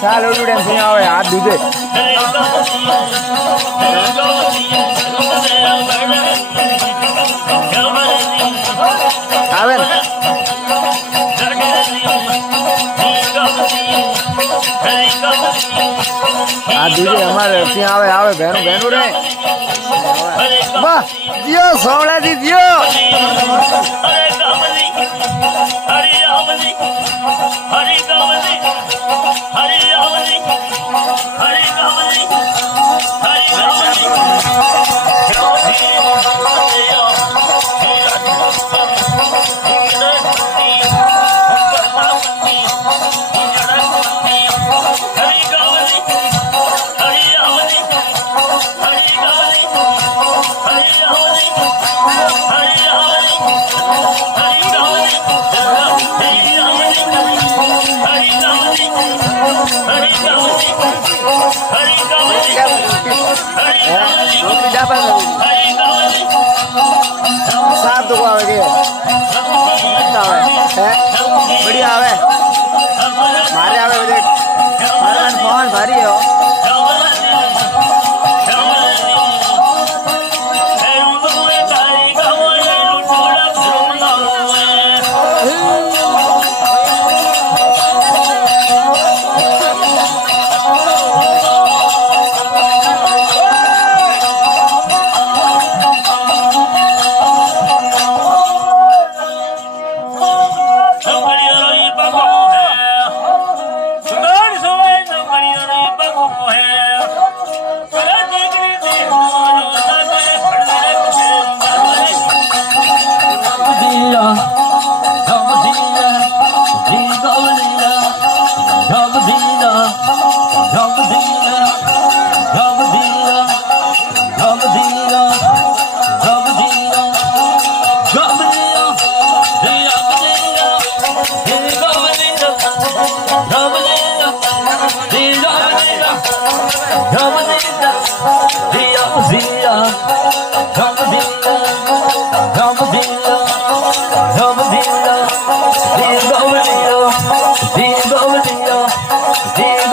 ચાલ ઉડે આવે હાથ દૂધે આવે ને આ દૂધે અમારે ત્યાં આવે ભેનું રે વાહ દિયો સોવડાથી દિયો साफ दुख आवे बढ़िया आवे मारे आवे देख मारे फोन भारी है Come on,